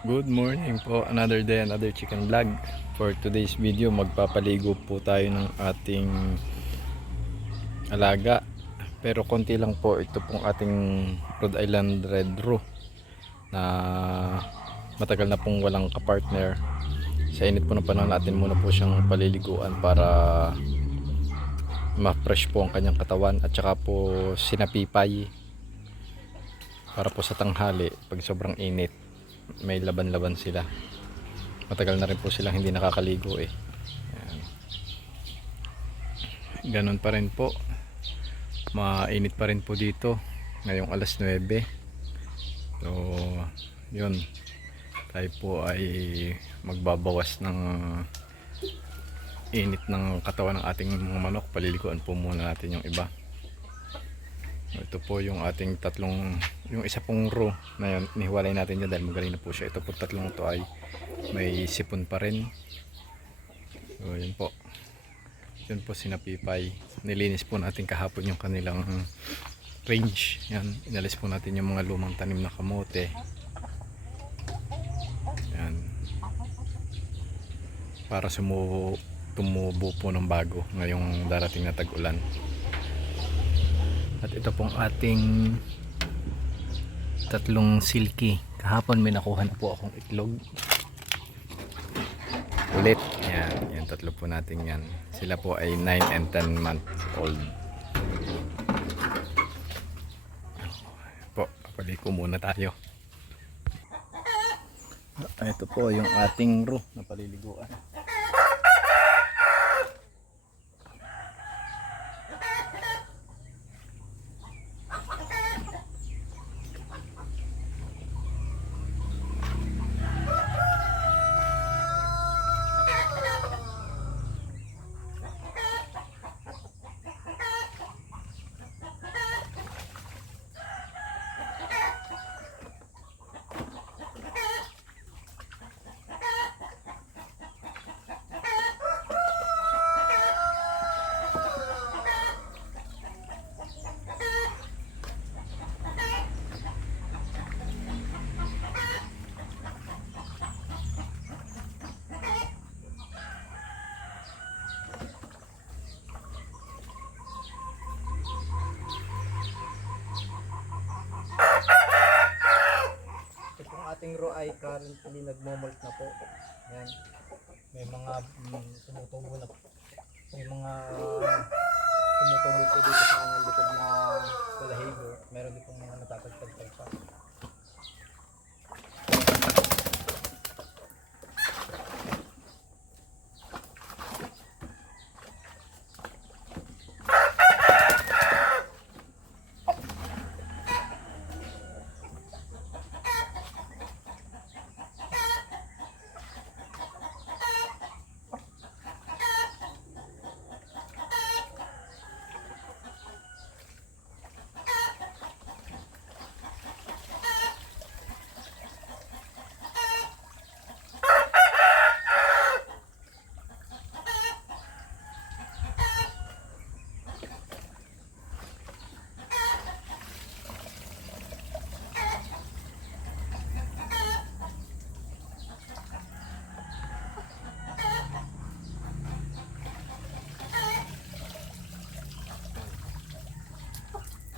Good morning po, another day, another chicken vlog. For today's video, magpapaligo po tayo ng ating alaga. Pero konti lang po, ito pong ating Rhode Island Red Roux na matagal na pong walang kapartner. Sa init po ng panahon natin muna po siyang paliliguan para ma-fresh po ang kanyang katawan. At saka po sinapipay para po sa tanghali pag sobrang init may laban-laban sila. Matagal na rin po silang hindi nakakaligo eh. Ayan. Ganun pa rin po, mainit pa rin po dito ngayong alas 9. So yun, tayo po ay magbabawas ng init ng katawan ng ating mga manok. Paliliguan po muna natin yung iba. Ito po yung ating tatlong, yung isa pong row na yun, nihiwalay natin dyan dahil magaling na po siya. Ito po tatlong to ay may sipon pa rin. So yun po, yun po sinapipay. Nilinis po natin kahapon yung kanilang range. Yan, inalis po natin yung mga lumang tanim na kamote. Yan, para tumubo po ng bago ngayong darating na tag-ulan. At ito pong ating tatlong silky. Kahapon may nakuha na po akong itlog. Ulit. Yan, yan tatlo po natin yan. Sila po ay 9 and 10 months old. Po, paliko muna tayo. Ito po yung ating roux na paliliguan. Ating row ay currently nagmomolt na po. Yan. May mga tumutubo na po. May mga tumutubo po dito sa kanyang likod na balahibo. Meron din pong mga natatagtagtag pa.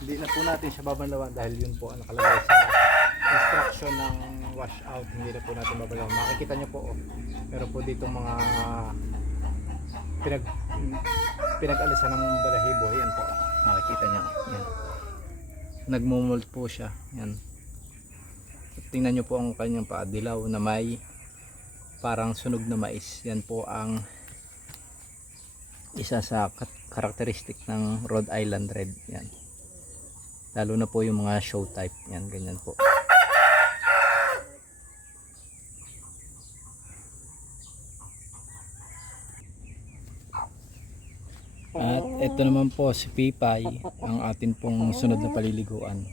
Hindi na po natin siya babalawan dahil yun po ang nakalagay sa instruction ng wash out. Hindi na po natin babalawan. Makikita nyo po, oh, meron po dito mga pinag-alisan ng balahibo. Yan po, makikita nyo. Yan. Nagmumold po siya. Yan. At tingnan nyo po ang kanyang paadilaw na may parang sunog na mais. Yan po ang isa sa karakteristik ng Rhode Island Red. Yan. Lalo na po yung mga show type. Yan, ganyan po. At ito naman po si Pipay, ang atin pong sunod na paliliguan.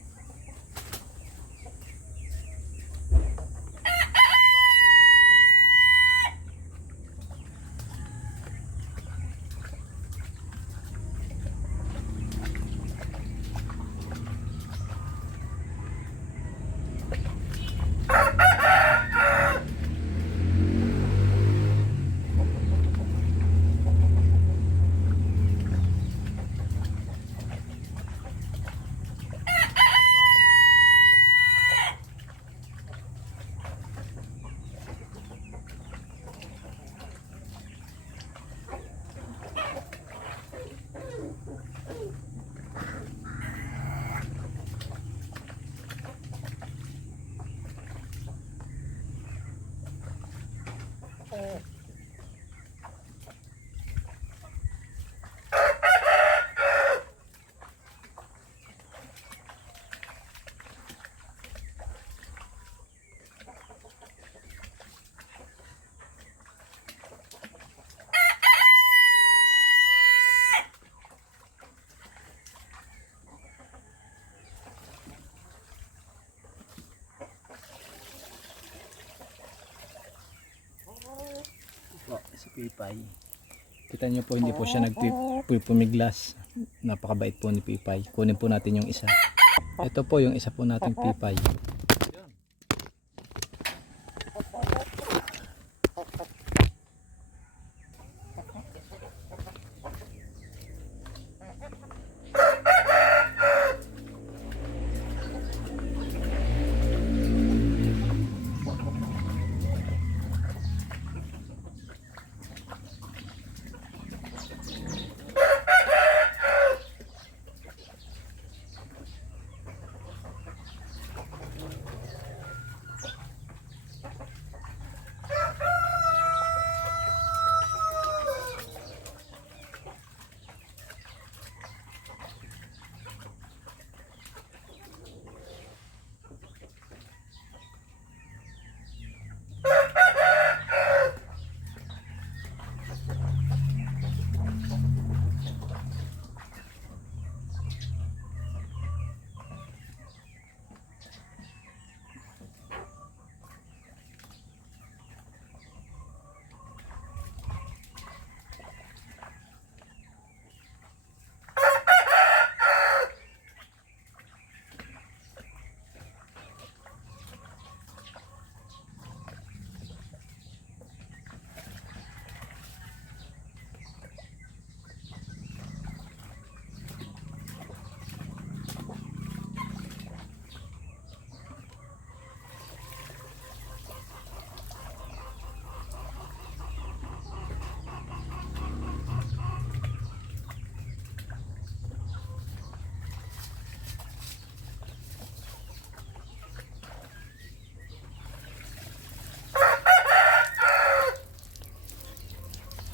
Po, si Pipay. Kita niyo po, hindi po siya nagpupumiglas. Napakabait po ni Pipay. Kunin po natin yung isa. Ito po yung isa po nating Pipay.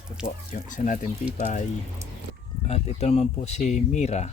Ito po yung isa natin Pipay. At ito naman po si Mira.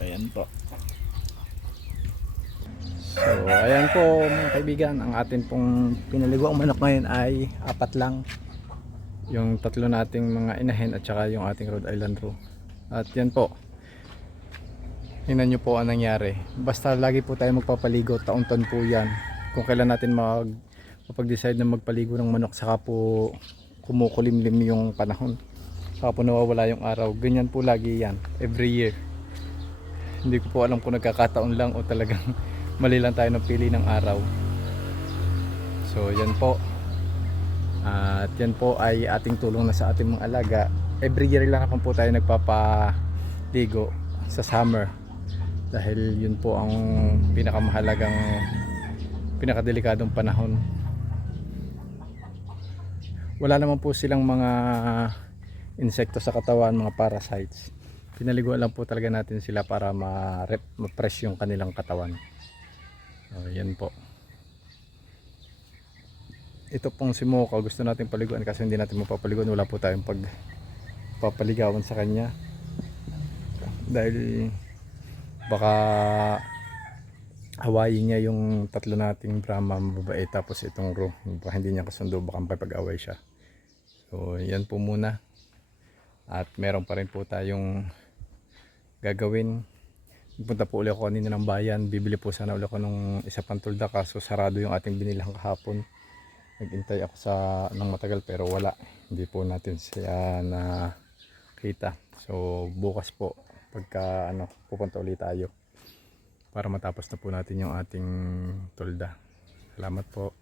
Ayan po. So, ayan po mga kaibigan, ang atin pong pinaliguang manok ngayon ay 4 lang. Yung 3 nating mga inahin at saka yung ating Rhode Island Roux. At yan po. Tingnan nyo po ang nangyari. Basta lagi po tayo magpapaligo, taon-taon po yan. Kung kailan natin mapag-decide na magpaligo ng manok, saka po kumukulimlim yung panahon. Saka po nawawala yung araw. Ganyan po lagi yan, every year. Hindi ko po alam kung nagkakataon lang o talagang mali lang tayo ng pili ng araw. So yan po. At yan po ay ating tulong na sa ating mga alaga. Every year lang naman po tayo ligo sa summer dahil yun po ang pinakamahalagang pinakadelikadong panahon. Wala naman po silang mga insekto sa katawan, mga parasites. Pinaliguan lang po talaga natin sila para ma-fresh yung kanilang katawan. So, yan po. Ito pong si Mocha, gusto natin paliguan kasi hindi natin mapapaliguan, wala po tayong pagpapaligawan sa kanya dahil baka hawayin niya yung tatlo nating Brahma babae tapos itong Ro, baka hindi niya kasundo, baka makipag-away siya. So yan po muna, at meron pa rin po tayong gagawin. Punta po ulit ako kanina ng bayan, bibili po sana ulit ako ng isa pang tulda kaso sarado yung ating binilhan kahapon. Naghintay ako ng matagal pero wala, hindi po natin siya nakita. So bukas po pagka pupunta ulit tayo para matapos na po natin yung ating tulda. Salamat po.